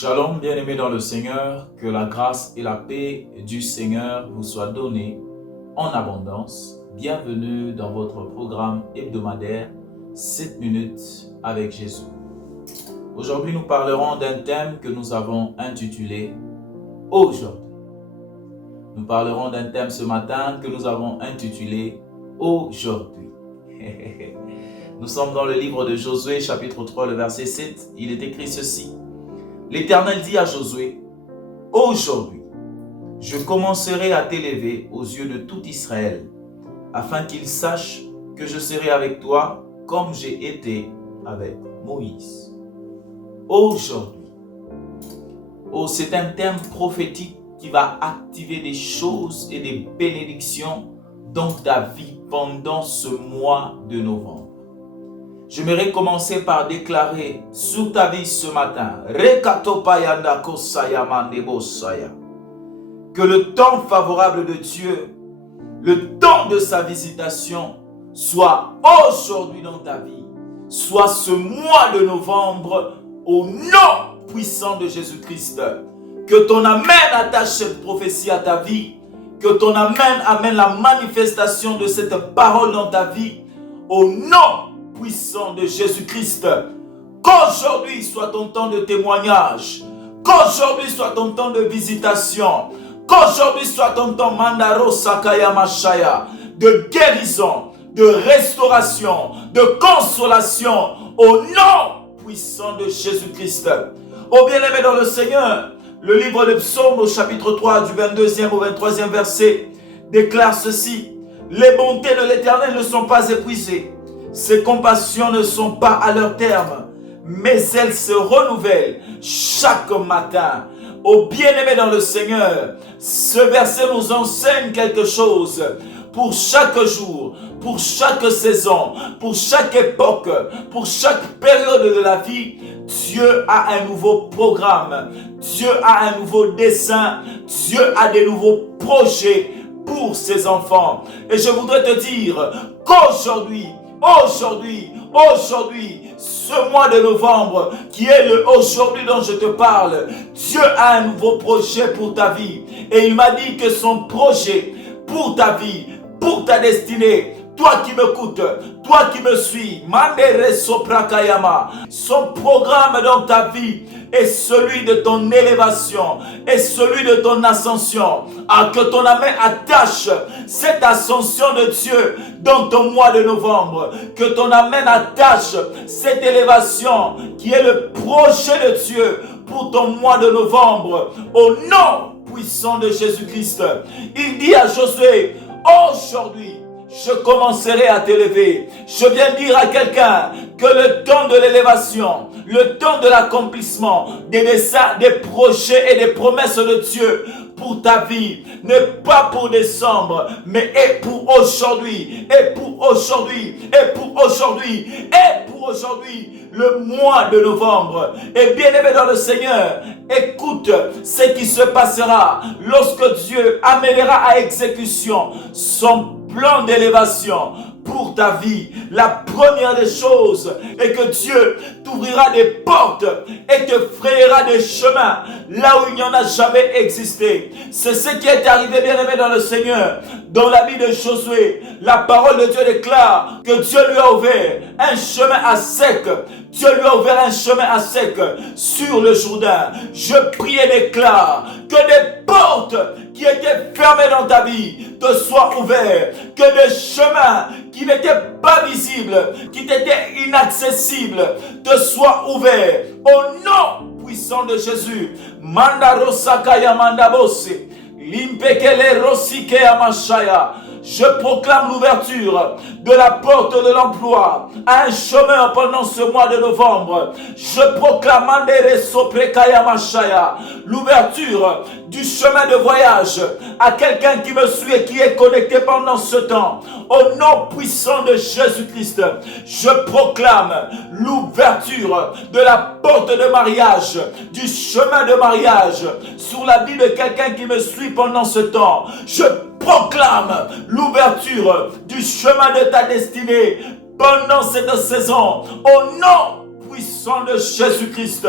Shalom, bien-aimés dans le Seigneur, que la grâce et la paix du Seigneur vous soient données en abondance. Bienvenue dans votre programme hebdomadaire 7 minutes avec Jésus. Aujourd'hui, nous parlerons d'un thème que nous avons intitulé « Aujourd'hui ». Nous parlerons d'un thème ce matin que nous avons intitulé « Aujourd'hui ». Nous sommes dans le livre de Josué, chapitre 3, le verset 7. Il est écrit ceci. L'Éternel dit à Josué, « Aujourd'hui, je commencerai à t'élever aux yeux de tout Israël, afin qu'ils sachent que je serai avec toi comme j'ai été avec Moïse. » Aujourd'hui. Oh, c'est un thème prophétique qui va activer des choses et des bénédictions dans ta vie pendant ce mois de novembre. J'aimerais commencer par déclarer sur ta vie ce matin que le temps favorable de Dieu, le temps de sa visitation, soit aujourd'hui dans ta vie, soit ce mois de novembre au nom puissant de Jésus-Christ. Que ton Amen attache cette prophétie à ta vie, que ton Amen amène la manifestation de cette parole dans ta vie au nom puissant de Jésus-Christ. Qu'aujourd'hui soit ton temps de témoignage, qu'aujourd'hui soit ton temps de visitation, qu'aujourd'hui soit ton temps Mandaro Sakaya Mashaya, de guérison, de restauration, de consolation au nom puissant de Jésus-Christ. Oh bien-aimé dans le Seigneur, le livre de Psaumes au chapitre 3 du 22e au 23e verset déclare ceci. Les bontés de l'Éternel ne sont pas épuisées. Ses compassions ne sont pas à leur terme, mais elles se renouvellent chaque matin. Ô bien-aimé dans le Seigneur, ce verset nous enseigne quelque chose. Pour chaque jour, pour chaque saison, pour chaque époque, pour chaque période de la vie, Dieu a un nouveau programme, Dieu a un nouveau dessein, Dieu a des nouveaux projets pour ses enfants. Et je voudrais te dire qu'aujourd'hui, ce mois de novembre, qui est le aujourd'hui dont je te parle, Dieu a un nouveau projet pour ta vie. Et il m'a dit que son projet pour ta vie, pour ta destinée, toi qui m'écoutes, toi qui me suis, Mandere Soprakayama, son programme dans ta vie est celui de ton élévation, est celui de ton ascension. Que ton Amen attache cette ascension de Dieu dans ton mois de novembre. Que ton Amen attache cette élévation qui est le projet de Dieu pour ton mois de novembre. Au nom puissant de Jésus-Christ. Il dit à Josué, aujourd'hui, je commencerai à t'élever. Je viens dire à quelqu'un que le temps de l'élévation, le temps de l'accomplissement des desseins, des projets et des promesses de Dieu pour ta vie n'est pas pour décembre, mais est pour aujourd'hui, et pour aujourd'hui, et pour aujourd'hui, et pour aujourd'hui, le mois de novembre. Et bien aimé dans le Seigneur, écoute ce qui se passera lorsque Dieu amènera à exécution son plan d'élévation pour ta vie. La première des choses est que Dieu t'ouvrira des portes et te frayera des chemins là où il n'y en a jamais existé. C'est ce qui est arrivé, bien-aimé dans le Seigneur. Dans la vie de Josué, la parole de Dieu déclare que Dieu lui a ouvert un chemin à sec. Dieu lui a ouvert un chemin à sec sur le Jourdain. Je prie et déclare que des portes qui étaient fermées dans ta vie te soient ouvertes, que des chemins qui n'étaient pas visibles, qui étaient inaccessibles, te soient ouverts. Au nom puissant de Jésus. Mandaro Sakaya Mandabose. Limpekele Rosike Amashaya. Je proclame l'ouverture de la porte de l'emploi à un chemin pendant ce mois de novembre. Je proclame Mandere Soprekaya Mashaya, l'ouverture du chemin de voyage à quelqu'un qui me suit et qui est connecté pendant ce temps. Au nom puissant de Jésus-Christ, je proclame l'ouverture de la porte de mariage, du chemin de mariage sur la vie de quelqu'un qui me suit pendant ce temps. Je proclame l'ouverture du chemin de ta destinée pendant cette saison. Au nom puissant de Jésus-Christ,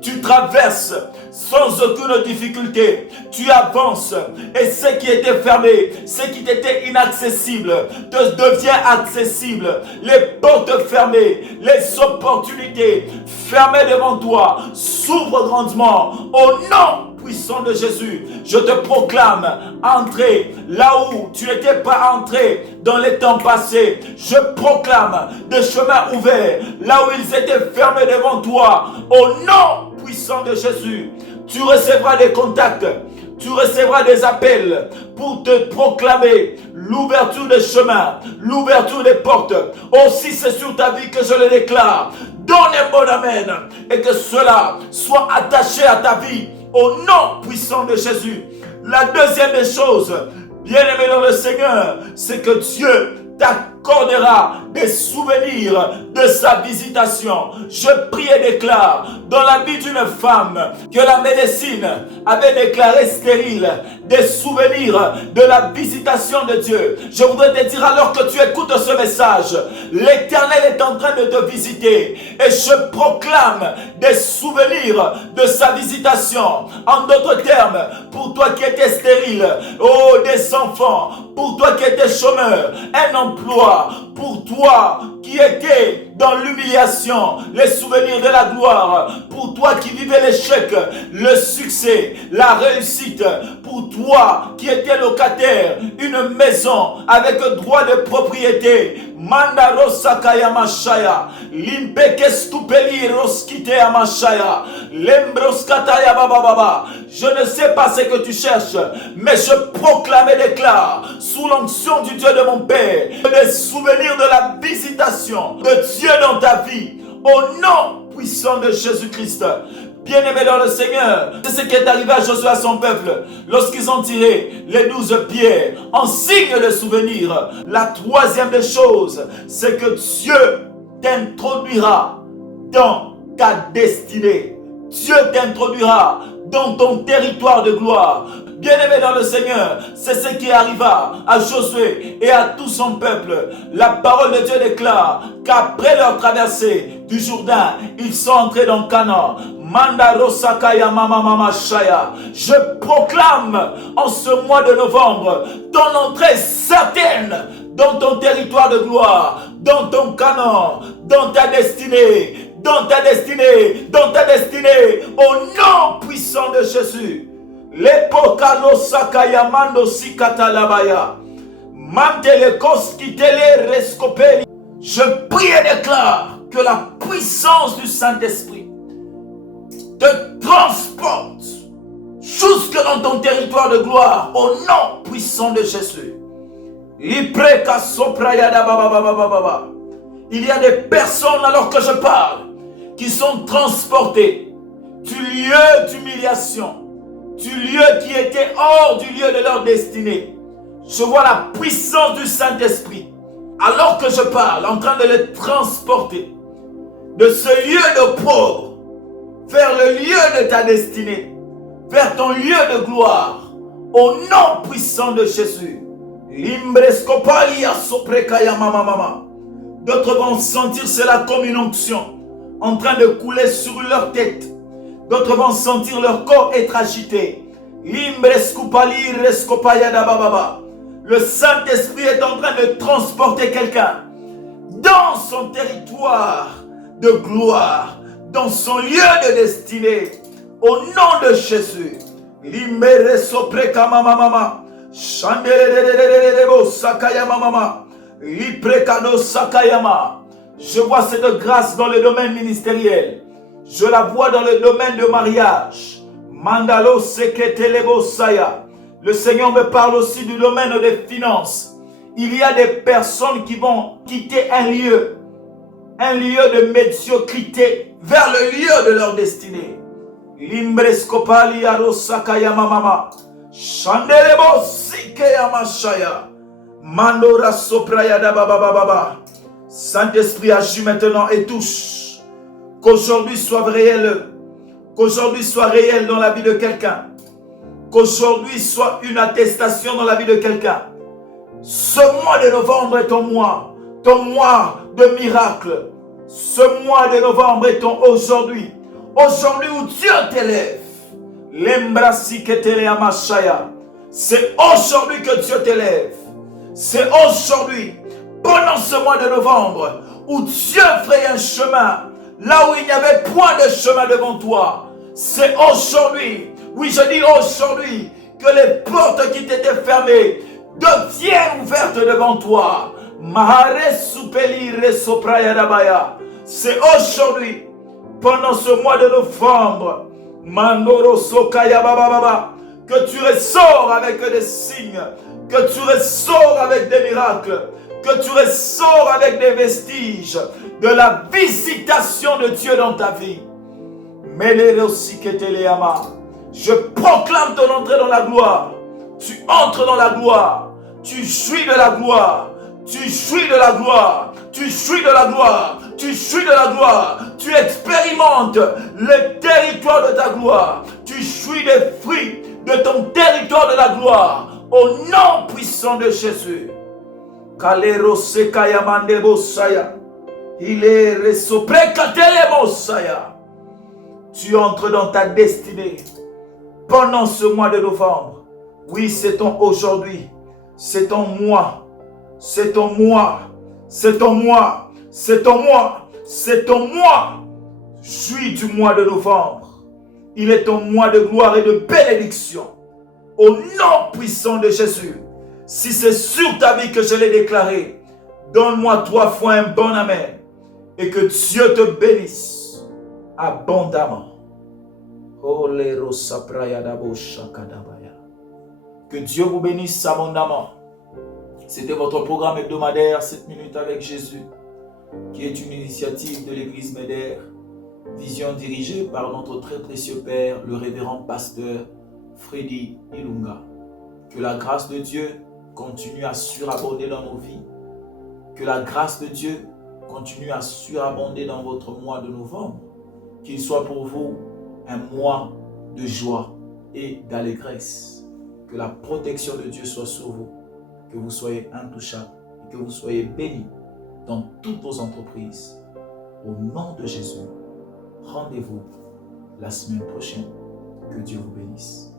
tu traverses sans aucune difficulté. Tu avances et ce qui était fermé, ce qui était inaccessible, te devient accessible. Les portes fermées, les opportunités fermées devant toi s'ouvrent grandement au nom puissant de Jésus. Je te proclame, entrer là où tu n'étais pas entré dans les temps passés. Je proclame des chemins ouverts là où ils étaient fermés devant toi. Au nom puissant de Jésus, tu recevras des contacts, tu recevras des appels pour te proclamer l'ouverture des chemins, l'ouverture des portes. Aussi c'est sur ta vie que je le déclare. Donne un bon amen et que cela soit attaché à ta vie au nom puissant de Jésus. La deuxième des choses, bien-aimé dans le Seigneur, c'est que Dieu t'accordera des souvenirs de sa visitation. Je prie et déclare dans la vie d'une femme que la médecine avait déclaré stérile, des souvenirs de la visitation de Dieu. Je voudrais te dire, alors que tu écoutes ce message, l'Éternel est en train de te visiter et je proclame des souvenirs de sa visitation. En d'autres termes, pour toi qui étais stérile, oh, des enfants, pour toi qui étais chômeur, un emploi, pour toi qui étais dans l'humiliation, les souvenirs de la gloire, pour toi qui vivais l'échec, le succès, la réussite, pour toi qui étais locataire, une maison avec droit de propriété, Mandaro Sakaya Mashaya, Limpeke Stupeli Roskite Amashaya, Lembroskataya Baba. Je ne sais pas ce que tu cherches, mais je proclame et déclare, sous l'onction du Dieu de mon Père, des souvenirs de la visitation de Dieu dans ta vie, au nom puissant de Jésus-Christ. Bien-aimé dans le Seigneur, c'est ce qui est arrivé à Josué et à son peuple lorsqu'ils ont tiré les 12 pierres en signe de souvenir. La troisième des choses, c'est que Dieu t'introduira dans ta destinée. Dieu t'introduira dans ton territoire de gloire. Bien-aimé dans le Seigneur, c'est ce qui arriva à Josué et à tout son peuple. La parole de Dieu déclare qu'après leur traversée du Jourdain, ils sont entrés dans Canaan. Mandaro Sakaya Mama Mama Shaya. Je proclame en ce mois de novembre ton entrée certaine dans ton territoire de gloire, dans ton Canaan, dans ta destinée, dans ta destinée, dans ta destinée, au nom puissant de Jésus. L'épokalo sakaya mando sikata labaya. Mantele koskitele rescopeli. Je prie et déclare que la puissance du Saint-Esprit te transporte jusque dans ton territoire de gloire au nom puissant de Jésus. Il y a des personnes alors que je parle qui sont transportées du lieu d'humiliation, du lieu qui était hors du lieu de leur destinée. Je vois la puissance du Saint-Esprit alors que je parle en train de les transporter de ce lieu de pauvre vers le lieu de ta destinée, vers ton lieu de gloire, au nom puissant de Jésus. D'autres vont sentir cela comme une onction en train de couler sur leur tête. D'autres vont sentir leur corps être agité. Le Saint-Esprit est en train de transporter quelqu'un dans son territoire de gloire, dans son lieu de destinée, au nom de Jésus. Je vois cette grâce dans le domaine ministériel. Je la vois dans le domaine de mariage. Mandalo seketelebo saya. Le Seigneur me parle aussi du domaine des finances. Il y a des personnes qui vont quitter un lieu de médiocrité vers le lieu de leur destinée. Limbreskopali arosakaya mama. Chandelebo sikeya mashaya. Mandora sopraya da baba baba. Saint-Esprit agit maintenant et touche. Qu'aujourd'hui soit réel. Qu'aujourd'hui soit réel dans la vie de quelqu'un. Qu'aujourd'hui soit une attestation dans la vie de quelqu'un. Ce mois de novembre est ton mois de miracle. Ce mois de novembre est ton aujourd'hui. Aujourd'hui où Dieu t'élève. C'est aujourd'hui que Dieu t'élève. C'est aujourd'hui, pendant ce mois de novembre, où Dieu ferait un chemin, là où il n'y avait point de chemin devant toi. C'est aujourd'hui, oui je dis aujourd'hui, que les portes qui t'étaient fermées deviennent ouvertes devant toi. C'est aujourd'hui, pendant ce mois de novembre, que tu ressors avec des signes, que tu ressors avec des miracles, que tu ressors avec des vestiges de la visitation de Dieu dans ta vie. Je proclame ton entrée dans la gloire. Tu entres dans la gloire. Tu jouis de la gloire. Tu jouis de la gloire. Tu jouis de la gloire. Tu jouis de la gloire. Tu expérimentes le territoire de ta gloire. Tu jouis des fruits de ton territoire de la gloire. Au nom puissant de Jésus. Tu entres dans ta destinée pendant ce mois de novembre. Oui, c'est ton aujourd'hui. C'est ton mois. C'est ton mois. C'est ton mois. C'est ton mois. C'est ton mois. Jouis du mois de novembre. Il est ton mois de gloire et de bénédiction. Au nom puissant de Jésus. Si c'est sur ta vie que je l'ai déclaré, donne-moi 3 fois un bon amen. Et que Dieu te bénisse abondamment. Que Dieu vous bénisse abondamment. C'était votre programme hebdomadaire 7 minutes avec Jésus, qui est une initiative de l'église Médère, vision dirigée par notre très précieux Père, le révérend pasteur Freddy Ilunga. Que la grâce de Dieu continue à surabonder dans nos vies. Que la grâce de Dieu continue à surabonder dans votre mois de novembre. Qu'il soit pour vous un mois de joie et d'allégresse. Que la protection de Dieu soit sur vous. Que vous soyez intouchables et que vous soyez bénis dans toutes vos entreprises. Au nom de Jésus, rendez-vous la semaine prochaine. Que Dieu vous bénisse.